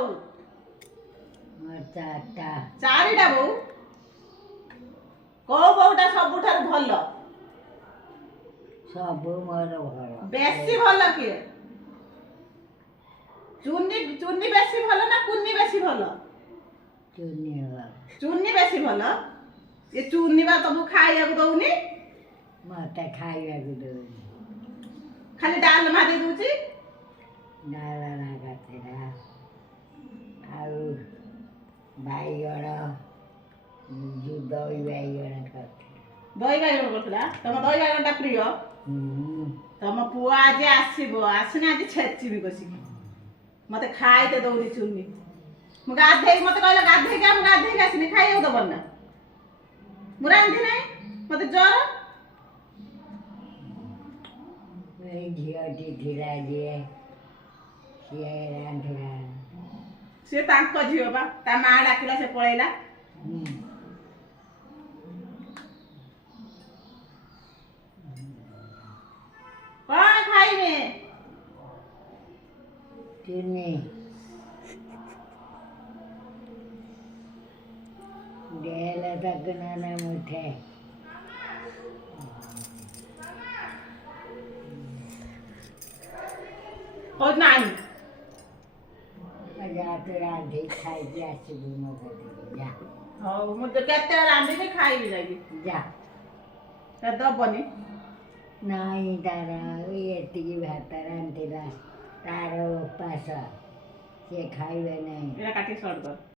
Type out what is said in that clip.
ବୋଉ ଚାରିଟା ଚାରିଟା ବୋଉ କୋଉ ବୋଉଟା ସବୁଠାରୁ ଭଲ ସବୁ ମୋର ଭଲ ବେଶୀ ଭଲ କିଏ ଚୁନି ଚୁନି ବେଶୀ ଭଲ ନା କୁନି ବେଶୀ ଭଲ ଚୁନି ଚୁନି ବେଶୀ ଭଲ ଏ ଚୁନି ବା ତମକୁ ଖାଇବାକୁ ଦଉନି ମତେ ଖାଇବାକୁ ଦଉନି ଖାଲି ଡାଲମା ଦେଇ ଦଉଛି ଡାଲମା କରିଥିଲା ଆଉ ବାଇଗଣ ଯେଉଁ ଦହି ବାଇଗଣ କରିଥିଲା ଦହି ବାଇଗଣ କରୁଥିଲା ତମ ଦହି ବାଇଗଣଟା ପ୍ରିୟ ତମ ପୁଅ ଆଜି ଆସିବ ଆସିନେ ଆଜି ଛେଚିବି କଷିକି ମତେ ଖାଇତେ ଦଉନି ଚୁନି ମୁଁ ଗାଧେଇକି ମତେ କହିଲା ଗାଧେଇକି ମୁଁ ଗାଧେଇକି ଆସିନି ଖାଇବାକୁ ଦବ ନା ମୁଁ ରାନ୍ଧି ନାହିଁ ମତେ ଜ୍ୱର ଏଇ ଝିଅଟି ଥିଲା ଯିଏ ସିଏ ରାନ୍ଧିଲା ସିଏ ତାଙ୍କ ଝିଅ ବା ତା ମା ଡାକିଲା ସେ ପଳେଇଲା କଣ ଖାଇବେ ଚୁନି ଦେଲେ ତାକୁ ନାନା ମୁଠେ କହୁଛି ନାହିଁ ଯା ତୁ ରାନ୍ଧି ଖାଇକି ଆସିବୁ ମୋ କତିକି ଯା ହଉ ମୁଁ ତ କେତେ ରାନ୍ଧିବି ଖାଇବି ଯାଇକି ଯା ସେ ଦବନି ନାଇଁ ତାର ଏତିକି ଭାତ ରାନ୍ଧିଲା ତାର ଉପାସ ସିଏ ଖାଇବେ ନାହିଁ ଏଇଟା କାଟି ସର୍ଟ କର